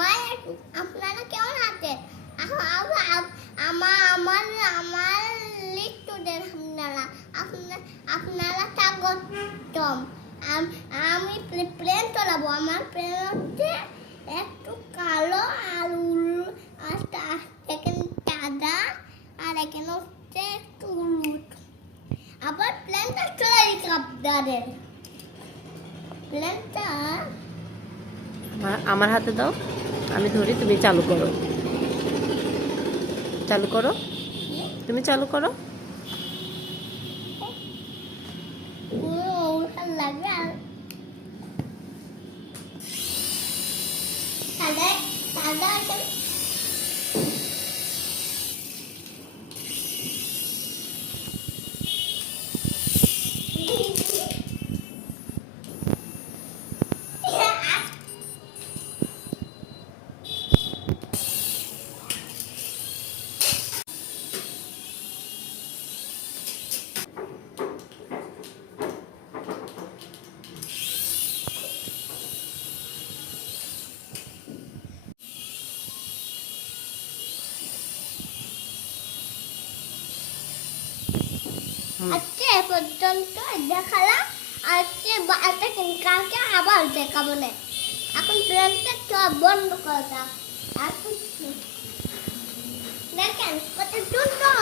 আমার আপনারা কেমন আছেন? আমার আমার আমার লিটুদের আপনারা আপনারা স্বাগতম। আম- প্লেন চালাবো আমার প্লেন হচ্ছে একটু কালো আর উল আর এখানে সাদা আর এখানে হচ্ছে একটু হলুদ আবার প্লেনটা চলে দিচ্ছে আপনাদের। প্লেনটা আমার হাতে দাও। আমি ধরি তুমি চালু করো। চালু করো? তুমি চালু করো? দাদা ওটা আজকে পর্যন্ত দেখালাম। আজকে বাড়িতে কালকে আবার দেখাবো না। এখন প্লেনটা সব বন্ধ করে দাও। এখন দেখেন, কত সুন্দর